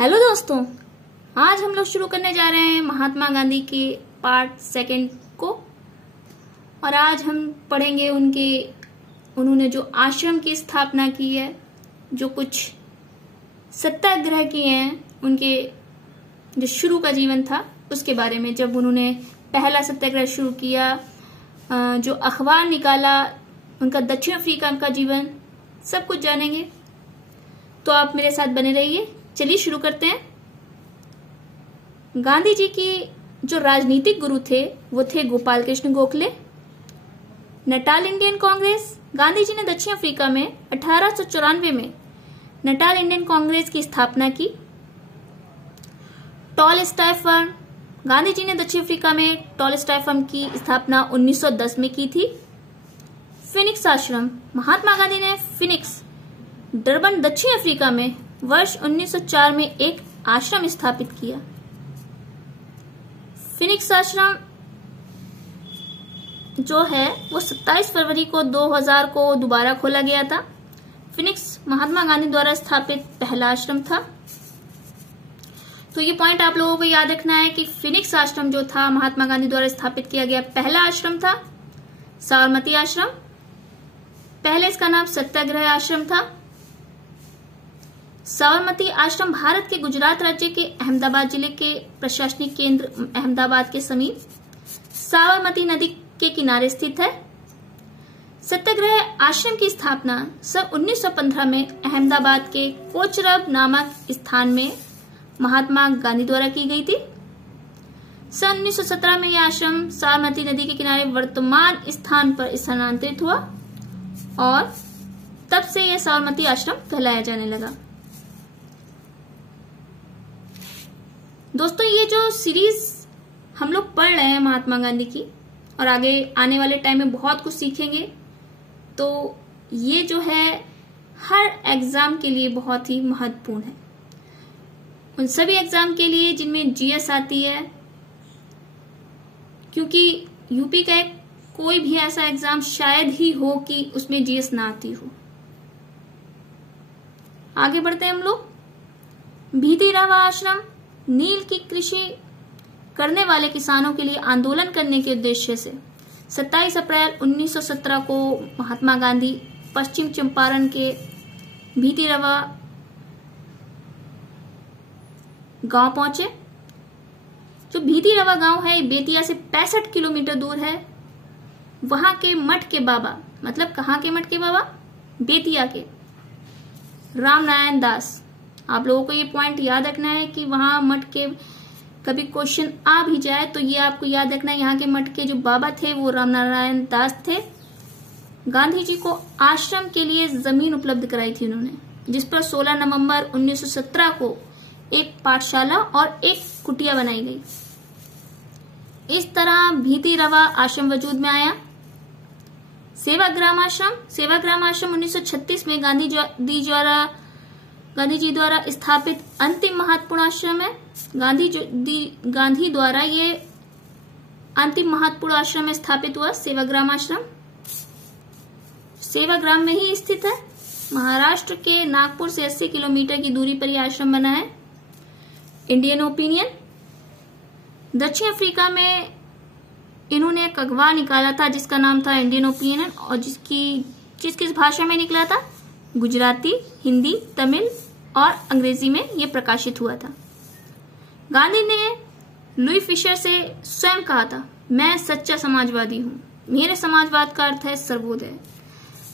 Hello दोस्तों, आज हम लोग शुरू करने जा रहे हैं महात्मा गांधी के पार्ट सेकंड को। और आज हम पढ़ेंगे उन्होंने जो आश्रम की स्थापना की है, जो कुछ सत्याग्रह किए हैं, उनके जो शुरू का जीवन था उसके बारे में। जब उन्होंने पहला सत्याग्रह शुरू किया, जो अखबार निकाला, उनका दक्षिण अफ्रीका का जीवन, सब कुछ जानेंगे। तो आप मेरे साथ बने रहिए। चलिए शुरू करते हैं। गांधी जी की जो राजनीतिक गुरु थे वो थे गोपाल कृष्ण गोखले। नटाल इंडियन कांग्रेस, गांधी जी ने दक्षिण अफ्रीका में 1894 में नटाल इंडियन कांग्रेस की स्थापना की। टॉलस्टॉय फर्म, गांधी जी ने दक्षिण अफ्रीका में टॉलस्टॉय फर्म की स्थापना 1910 में की थी। फिनिक्स आश्रम, महात्मा गांधी ने फिनिक्स डरबन दक्षिण अफ्रीका में वर्ष 1904 में एक आश्रम स्थापित किया। फिनिक्स आश्रम जो है वो 27 फरवरी को 2000 को दोबारा खोला गया था। फिनिक्स महात्मा गांधी द्वारा स्थापित पहला आश्रम था। तो ये पॉइंट आप लोगों को याद रखना है कि फिनिक्स आश्रम जो था महात्मा गांधी द्वारा स्थापित किया गया पहला आश्रम था। साबरमती आश्रम, पहले इसका नाम सत्याग्रह आश्रम था। साबरमती आश्रम भारत के गुजरात राज्य के अहमदाबाद जिले के प्रशासनिक केंद्र अहमदाबाद के समीप साबरमती नदी के किनारे स्थित है। सत्याग्रह आश्रम की स्थापना सन 1915 में अहमदाबाद के कोचरब नामक स्थान में महात्मा गांधी द्वारा की गई थी। सन 1917 में यह आश्रम साबरमती नदी के किनारे वर्तमान स्थान पर स्थानांतरित हुआ और तब से यह साबरमती आश्रम कहलाया जाने लगा। दोस्तों, ये जो सीरीज हम लोग पढ़ रहे हैं महात्मा गांधी की, और आगे आने वाले टाइम में बहुत कुछ सीखेंगे, तो ये जो है हर एग्जाम के लिए बहुत ही महत्वपूर्ण है। उन सभी एग्जाम के लिए जिनमें जीएस आती है, क्योंकि यूपी का कोई भी ऐसा एग्जाम शायद ही हो कि उसमें जीएस ना आती हो। आगे बढ़ते हैं हम लोग। भीतीरावा आश्रम, नील की कृषि करने वाले किसानों के लिए आंदोलन करने के उद्देश्य से 27 अप्रैल 1917 को महात्मा गांधी पश्चिम चंपारण के भीतीरावा गांव पहुंचे। जो भीतीरावा गांव है बेतिया से 65 किलोमीटर दूर है। वहां के मठ के बाबा, मतलब कहाँ के मठ के बाबा? बेतिया के रामनारायण दास। आप लोगों को ये पॉइंट याद रखना है कि वहां मठ के कभी क्वेश्चन आ भी जाए तो ये आपको याद रखना है, यहाँ के मठ के जो बाबा थे वो रामनारायण दास थे। गांधी जी को आश्रम के लिए जमीन उपलब्ध कराई थी उन्होंने, जिस पर 16 नवंबर 1917 को एक पाठशाला और एक कुटिया बनाई गई। इस तरह भीतीरावा आश्रम वजूद में आया। सेवाग्राम आश्रम, सेवाग्राम आश्रम 1936 में गांधी जी द्वारा स्थापित अंतिम महत्वपूर्ण आश्रम है। गांधी द्वारा ये अंतिम महत्वपूर्ण आश्रम में स्थापित हुआ सेवाग्राम आश्रम। सेवाग्राम में ही स्थित है। महाराष्ट्र के नागपुर से 80 किलोमीटर की दूरी पर यह आश्रम बना है। इंडियन ओपिनियन, दक्षिण अफ्रीका में इन्होंने एक अखबार निकाला था जिसका नाम था इंडियन ओपिनियन, और किस भाषा में निकला था? गुजराती, हिंदी, तमिल और अंग्रेजी में यह प्रकाशित हुआ था। गांधी ने लुई फिशर से स्वयं कहा था, मैं सच्चा समाजवादी हूं, मेरे समाजवाद का अर्थ है सर्वोदय।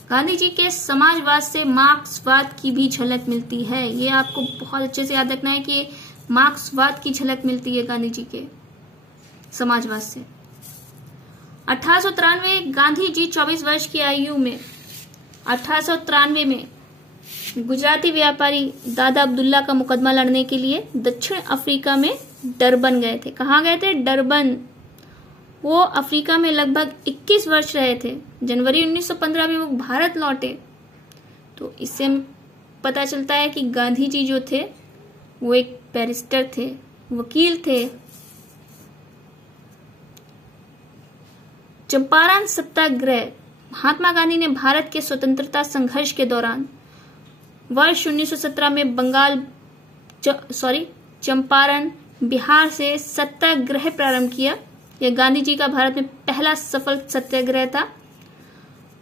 गांधी जी के समाजवाद से मार्क्सवाद की भी झलक मिलती है। ये आपको बहुत अच्छे से याद रखना है कि मार्क्सवाद की झलक मिलती है गांधी जी के समाजवाद से। 1893 गांधी जी 24 वर्ष की आयु में 1893 में गुजराती व्यापारी दादा अब्दुल्ला का मुकदमा लड़ने के लिए दक्षिण अफ्रीका में डरबन गए थे। कहाँ गए थे? डरबन। वो अफ्रीका में लगभग 21 वर्ष रहे थे। जनवरी 1915 में वो भारत लौटे। तो इससे पता चलता है कि गांधी जी जो थे वो एक बैरिस्टर थे, वकील थे। चंपारण सत्याग्रह, महात्मा गांधी ने भारत के स्वतंत्रता संघर्ष के दौरान वर्ष 1917 में बंगाल चंपारण बिहार से सत्याग्रह प्रारंभ किया। यह गांधी जी का भारत में पहला सफल सत्याग्रह था।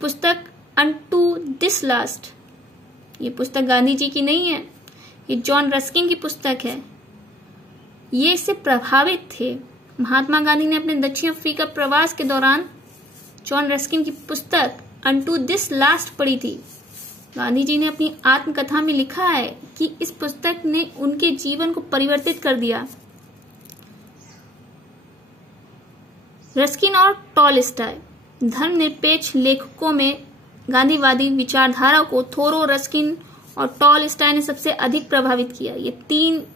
पुस्तक अनटू दिस लास्ट, ये पुस्तक गांधी जी की नहीं है, ये जॉन रस्किन की पुस्तक है। ये इससे प्रभावित थे। महात्मा गांधी ने अपने दक्षिण अफ्रीका प्रवास के दौरान जॉन रस्किन की पुस्तक अनटू दिस लास्ट पढ़ी थी। गांधी जी ने अपनी आत्मकथा में लिखा है कि इस पुस्तक ने उनके जीवन को परिवर्तित कर दिया। रस्किन और टॉलस्टॉय, धर्मनिरपेक्ष लेखकों में गांधीवादी विचारधारा को थोरो, रस्किन और टॉलस्टॉय ने सबसे अधिक प्रभावित किया। ये तीन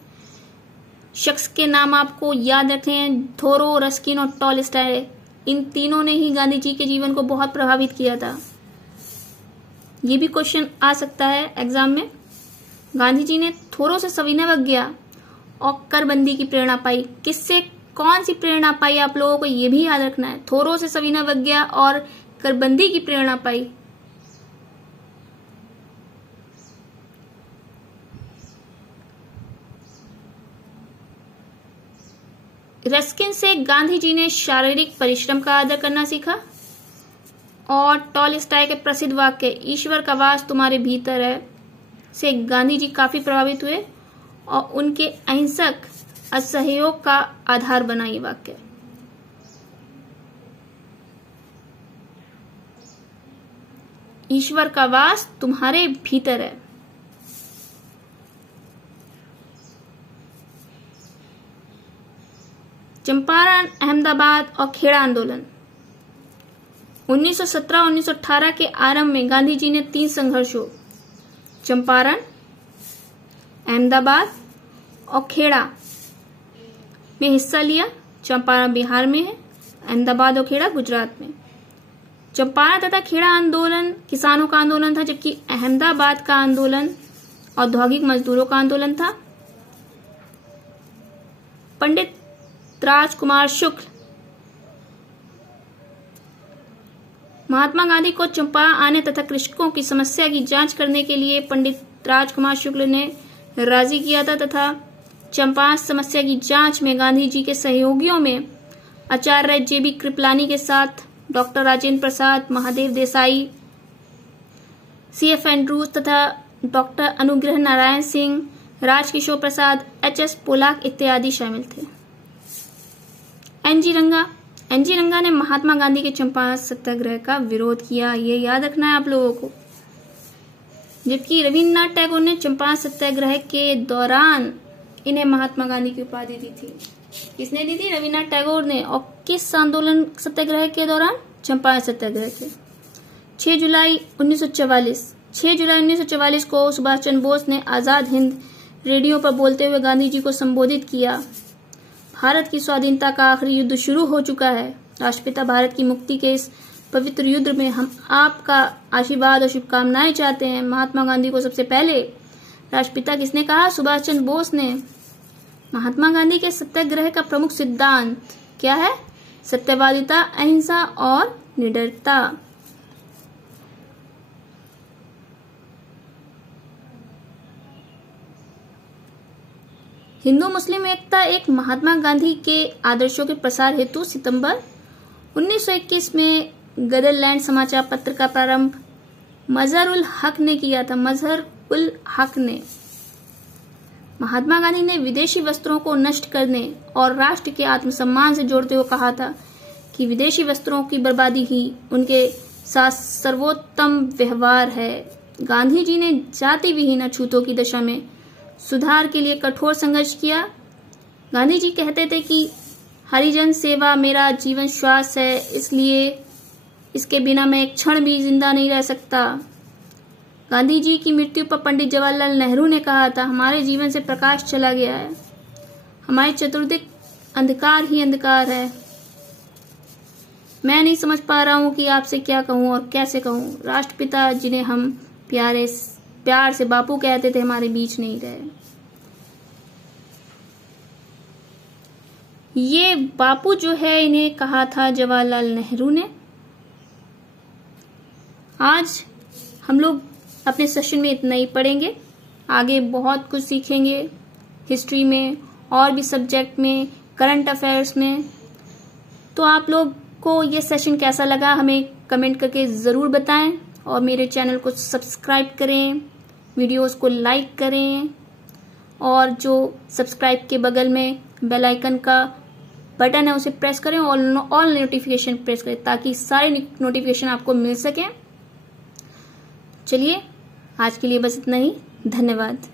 शख्स के नाम आपको याद रखने हैं, थोरो, रस्किन और टॉलस्टॉय। इन तीनों ने ही गांधी जी के जीवन को बहुत प्रभावित किया था। ये भी क्वेश्चन आ सकता है एग्जाम में। गांधी जी ने थोरो से सविनय अवज्ञा और करबंदी की प्रेरणा पाई। किससे कौन सी प्रेरणा पाई आप लोगों को ये भी याद रखना है। थोरो से सविनय अवज्ञा और करबंदी की प्रेरणा पाई। रस्किन से गांधी जी ने शारीरिक परिश्रम का आदर करना सीखा। और टॉलस्टॉय के प्रसिद्ध वाक्य ईश्वर का वास तुम्हारे भीतर है से गांधी जी काफी प्रभावित हुए और उनके अहिंसक असहयोग का आधार बना ये वाक्य। ईश्वर का वास तुम्हारे भीतर है। चंपारण, अहमदाबाद और खेड़ा आंदोलन। 1917-1918 के आरंभ में गांधी जी ने 3 संघर्षों चंपारण, अहमदाबाद और खेड़ा में हिस्सा लिया। चंपारण बिहार में है, अहमदाबाद और खेड़ा गुजरात में। चंपारण तथा खेड़ा आंदोलन किसानों का आंदोलन था, जबकि अहमदाबाद का आंदोलन औद्योगिक मजदूरों का आंदोलन था। पंडित राजकुमार शुक्ल, महात्मा गांधी को चंपारण आने तथा कृषकों की समस्या की जांच करने के लिए पंडित राजकुमार शुक्ल ने राजी किया था तथा चंपारण समस्या की जांच में गांधी जी के सहयोगियों में आचार्य जेबी कृपलानी के साथ doctor Rajendra Prasad, Mahadev Desai, CF Andrews तथा डॉक्टर अनुग्रह नारायण सिंह, राजकिशोर प्रसाद, HS पोलाक इत्यादि शामिल थे। NG रंगा ने महात्मा गांधी के चंपारण सत्याग्रह का विरोध किया, ये याद रखना है आप लोगों को। जबकि रविन्द्रनाथ टैगोर ने चंपारण सत्याग्रह के दौरान इन्हें महात्मा गांधी की उपाधि दी थी। किसने दी थी? रविन्द्रनाथ टैगोर ने। और किस आंदोलन सत्याग्रह के दौरान? चंपारण सत्याग्रह के। 6 जुलाई 1944 को सुभाष चंद्र बोस ने आजाद हिंद रेडियो पर बोलते हुए गांधी जी को संबोधित किया। भारत की स्वाधीनता का आखिरी युद्ध शुरू हो चुका है। राष्ट्रपिता भारत की मुक्ति के इस पवित्र युद्ध में हम आपका आशीर्वाद और शुभकामनाएं चाहते हैं। महात्मा गांधी को सबसे पहले राष्ट्रपिता किसने कहा? सुभाष चंद्र बोस ने। महात्मा गांधी के सत्याग्रह का प्रमुख सिद्धांत क्या है? सत्यवादिता, अहिंसा और निडरता। हिंदू मुस्लिम एकता एक महात्मा गांधी के आदर्शों के प्रसार हेतु सितंबर 1921 में गदरलैंड समाचार पत्र का प्रारंभ मजहर उल हक ने किया था। मजहर उल हक ने। महात्मा गांधी ने विदेशी वस्त्रों को नष्ट करने और राष्ट्र के आत्मसम्मान से जोड़ते हुए कहा था कि विदेशी वस्त्रों की बर्बादी ही उनके साथ सर्वोत्तम व्यवहार है। गांधी जी ने जाति विहीन अछूतों की दशा में सुधार के लिए कठोर संघर्ष किया। गांधी जी कहते थे कि हरिजन सेवा मेरा जीवन श्वास है, इसलिए इसके बिना मैं एक क्षण भी जिंदा नहीं रह सकता। गांधी जी की मृत्यु पर पंडित जवाहरलाल नेहरू ने कहा था, हमारे जीवन से प्रकाश चला गया है, हमारे चतुर्दिक अंधकार ही अंधकार है। मैं नहीं समझ पा रहा हूं कि आपसे क्या कहूं और कैसे कहूं। राष्ट्रपिता जिन्हें हम प्यार से बापू कहते थे, हमारे बीच नहीं रहे। ये बापू जो है इन्हें कहा था जवाहरलाल नेहरू ने। आज हम लोग अपने सेशन में इतना ही पढ़ेंगे, आगे बहुत कुछ सीखेंगे हिस्ट्री में और भी सब्जेक्ट में, करंट अफेयर्स में। तो आप लोग को ये सेशन कैसा लगा हमें कमेंट करके ज़रूर बताएं और मेरे चैनल को सब्सक्राइब करें, वीडियोस को लाइक करें और जो सब्सक्राइब के बगल में बेल आइकन का बटन है उसे प्रेस करें और ऑल नोटिफिकेशन प्रेस करें ताकि सारे नोटिफिकेशन आपको मिल सके। चलिए आज के लिए बस इतना ही। धन्यवाद।